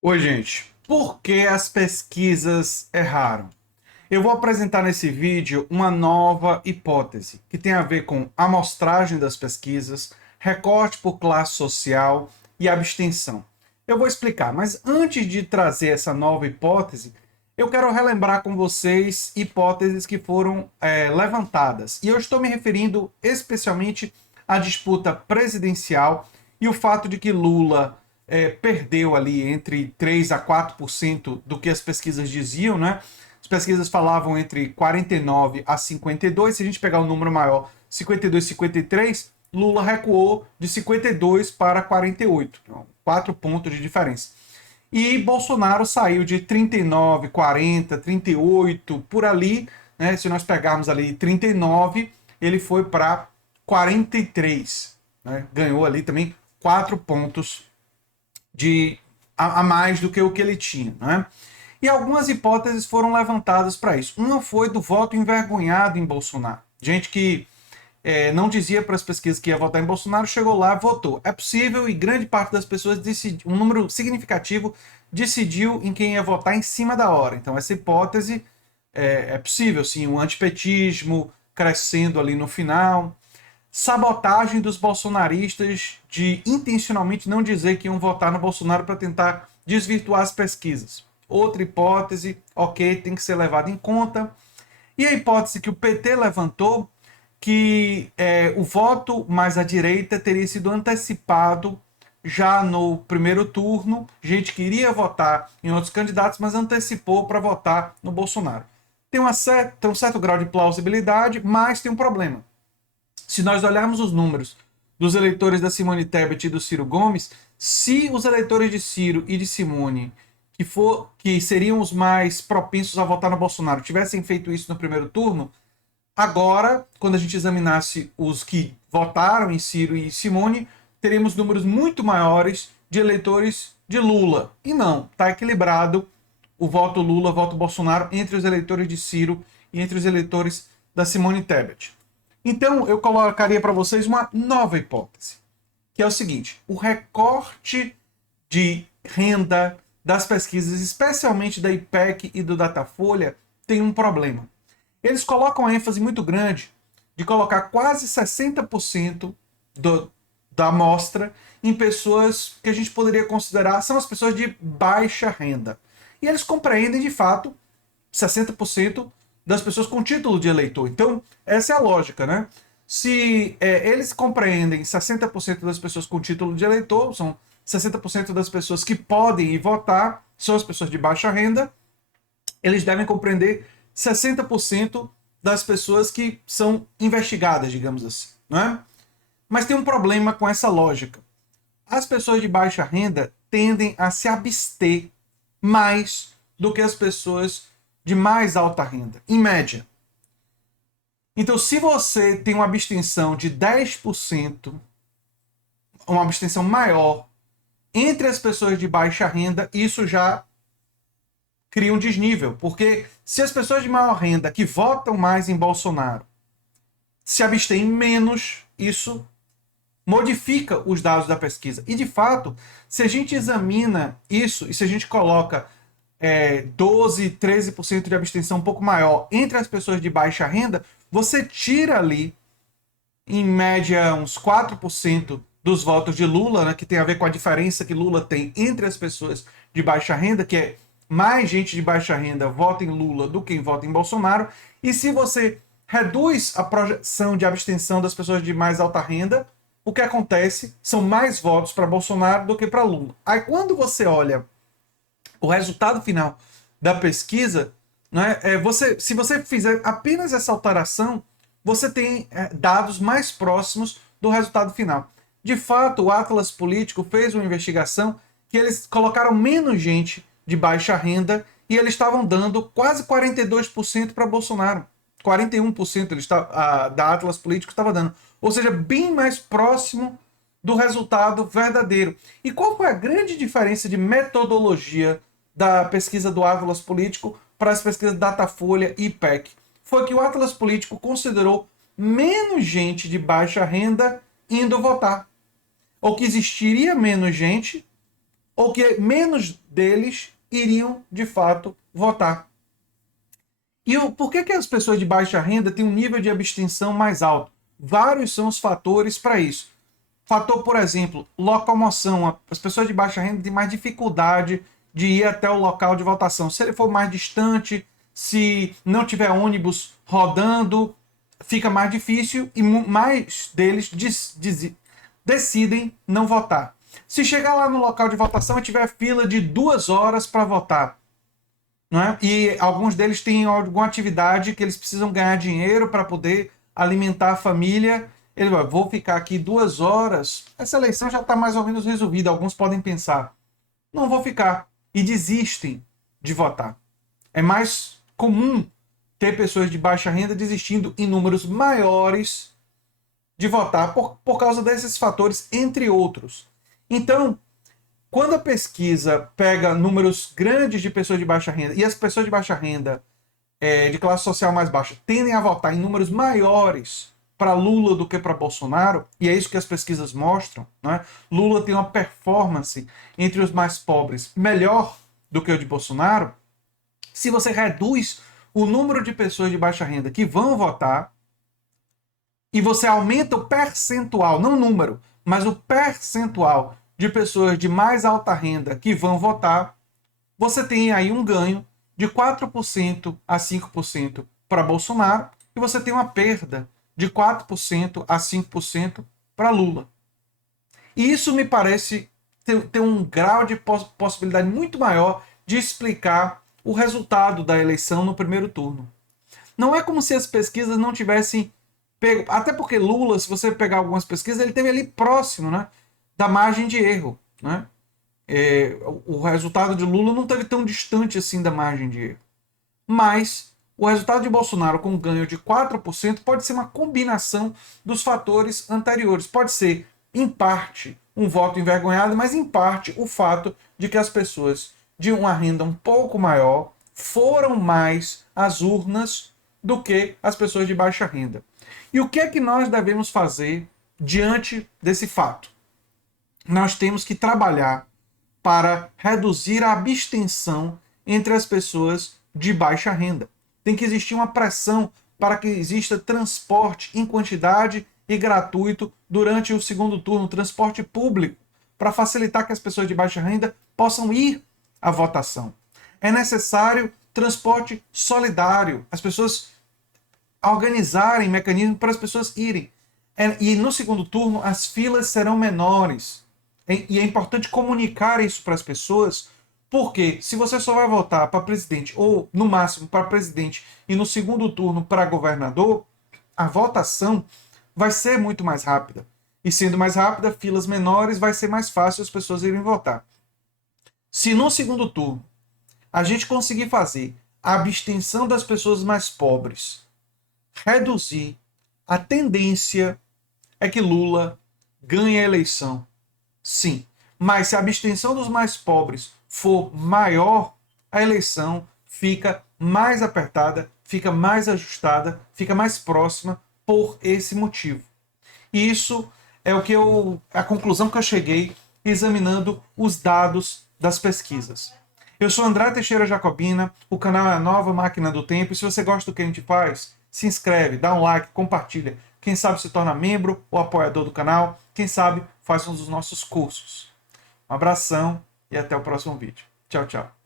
Oi, gente. Por que as pesquisas erraram? Eu vou apresentar nesse vídeo uma nova hipótese que tem a ver com amostragem das pesquisas, recorte por classe social e abstenção. Eu vou explicar, mas antes de trazer essa nova hipótese, eu quero relembrar com vocês hipóteses que foram levantadas. E eu estou me referindo especialmente à disputa presidencial e o fato de que Lula perdeu ali entre 3 a 4% do que as pesquisas diziam, né? As pesquisas falavam entre 49 a 52. Se a gente pegar o um número maior, 52, 53, Lula recuou de 52 para 48. Então, 4 pontos de diferença. E Bolsonaro saiu de 39, 40, 38, por ali, né? Se nós pegarmos ali 39, ele foi para 43, né? Ganhou ali também 4 pontos a mais do que o que ele tinha, né? E algumas hipóteses foram levantadas para isso. Uma foi do voto envergonhado em Bolsonaro. Gente que não dizia para as pesquisas que ia votar em Bolsonaro, chegou lá e votou. É possível e grande parte das pessoas decidiu, um número significativo decidiu em quem ia votar em cima da hora. Então essa hipótese é possível, sim, o antipetismo crescendo ali no final, sabotagem dos bolsonaristas de intencionalmente não dizer que iam votar no Bolsonaro para tentar desvirtuar as pesquisas. Outra hipótese, ok, tem que ser levada em conta. E a hipótese que o PT levantou, que o voto mais à direita teria sido antecipado já no primeiro turno, gente que iria votar em outros candidatos, mas antecipou para votar no Bolsonaro. Tem um certo grau de plausibilidade, mas tem um problema. Se nós olharmos os números dos eleitores da Simone Tebet e do Ciro Gomes, se os eleitores de Ciro e de Simone, que seriam os mais propensos a votar no Bolsonaro, tivessem feito isso no primeiro turno, agora, quando a gente examinasse os que votaram em Ciro e Simone, teríamos números muito maiores de eleitores de Lula. E não, está equilibrado o voto Lula, o voto Bolsonaro entre os eleitores de Ciro e entre os eleitores da Simone Tebet. Então, eu colocaria para vocês uma nova hipótese, que é o seguinte: o recorte de renda das pesquisas, especialmente da IPEC e do Datafolha, tem um problema. Eles colocam a ênfase muito grande de colocar quase 60% da amostra em pessoas que a gente poderia considerar são as pessoas de baixa renda. E eles compreendem, de fato, 60% das pessoas com título de eleitor. Então, essa é a lógica, né? Se eles compreendem 60% das pessoas com título de eleitor, são 60% das pessoas que podem ir votar, são as pessoas de baixa renda, eles devem compreender 60% das pessoas que são investigadas, digamos assim, né? Mas tem um problema com essa lógica. As pessoas de baixa renda tendem a se abster mais do que as pessoas de mais alta renda, em média. Então, se você tem uma abstenção de 10%, uma abstenção maior entre as pessoas de baixa renda, isso já cria um desnível. Porque se as pessoas de maior renda que votam mais em Bolsonaro se abstêm menos, isso modifica os dados da pesquisa. E, de fato, se a gente examina isso e se a gente coloca 12, 13% de abstenção um pouco maior entre as pessoas de baixa renda, você tira ali, em média, uns 4% dos votos de Lula, né, que tem a ver com a diferença que Lula tem entre as pessoas de baixa renda, que é mais gente de baixa renda vota em Lula do que vota em Bolsonaro. E se você reduz a projeção de abstenção das pessoas de mais alta renda, o que acontece são mais votos para Bolsonaro do que para Lula. Aí quando você olha o resultado final da pesquisa, né, se você fizer apenas essa alteração, você tem dados mais próximos do resultado final. De fato, o Atlas Político fez uma investigação que eles colocaram menos gente de baixa renda e eles estavam dando quase 42% para Bolsonaro. 41% da Atlas Político estava dando. Ou seja, bem mais próximo do resultado verdadeiro. E qual foi a grande diferença de metodologia da pesquisa do Atlas Político para as pesquisas Datafolha e IPEC? Foi que o Atlas Político considerou menos gente de baixa renda indo votar. Ou que existiria menos gente, ou que menos deles iriam, de fato, votar. E por que as pessoas de baixa renda têm um nível de abstenção mais alto? Vários são os fatores para isso. Fator, por exemplo, locomoção. As pessoas de baixa renda têm mais dificuldade de ir até o local de votação. Se ele for mais distante, se não tiver ônibus rodando, fica mais difícil e mais deles decidem não votar. Se chegar lá no local de votação e tiver fila de 2 horas para votar, não é? E alguns deles têm alguma atividade que eles precisam ganhar dinheiro para poder alimentar a família, ele vai, vou ficar aqui 2 horas, essa eleição já está mais ou menos resolvida. Alguns podem pensar, não vou ficar, e desistem de votar. É mais comum ter pessoas de baixa renda desistindo em números maiores de votar por causa desses fatores, entre outros. Então, quando a pesquisa pega números grandes de pessoas de baixa renda e as pessoas de baixa renda, de classe social mais baixa, tendem a votar em números maiores para Lula do que para Bolsonaro, e é isso que as pesquisas mostram, né? Lula tem uma performance entre os mais pobres melhor do que o de Bolsonaro. Se você reduz o número de pessoas de baixa renda que vão votar e você aumenta o percentual, não o número, mas o percentual de pessoas de mais alta renda que vão votar, você tem aí um ganho de 4% a 5% para Bolsonaro e você tem uma perda de 4% a 5% para Lula. E isso me parece ter um grau de possibilidade muito maior de explicar o resultado da eleição no primeiro turno. Não é como se as pesquisas não tivessem pego, até porque Lula, se você pegar algumas pesquisas, ele teve ali próximo, né, da margem de erro, né? O resultado de Lula não esteve tão distante assim da margem de erro. Mas o resultado de Bolsonaro com um ganho de 4% pode ser uma combinação dos fatores anteriores. Pode ser, em parte, um voto envergonhado, mas em parte o fato de que as pessoas de uma renda um pouco maior foram mais às urnas do que as pessoas de baixa renda. E o que é que nós devemos fazer diante desse fato? Nós temos que trabalhar para reduzir a abstenção entre as pessoas de baixa renda. Tem que existir uma pressão para que exista transporte em quantidade e gratuito durante o segundo turno, transporte público, para facilitar que as pessoas de baixa renda possam ir à votação. É necessário transporte solidário, as pessoas organizarem mecanismos para as pessoas irem. E no segundo turno as filas serão menores. E é importante comunicar isso para as pessoas, porque se você só vai votar para presidente, ou no máximo para presidente, e no segundo turno para governador, a votação vai ser muito mais rápida. E sendo mais rápida, filas menores, vai ser mais fácil as pessoas irem votar. Se no segundo turno a gente conseguir fazer a abstenção das pessoas mais pobres reduzir, a tendência é que Lula ganhe a eleição. Sim, mas se a abstenção dos mais pobres for maior, a eleição fica mais apertada, fica mais ajustada, fica mais próxima por esse motivo. E isso é a conclusão que eu cheguei examinando os dados das pesquisas. Eu sou André Teixeira Jacobina, o canal é a Nova Máquina do Tempo, e se você gosta do que a gente faz, se inscreve, dá um like, compartilha. Quem sabe se torna membro ou apoiador do canal. Quem sabe faz um dos nossos cursos. Um abração e até o próximo vídeo. Tchau, tchau.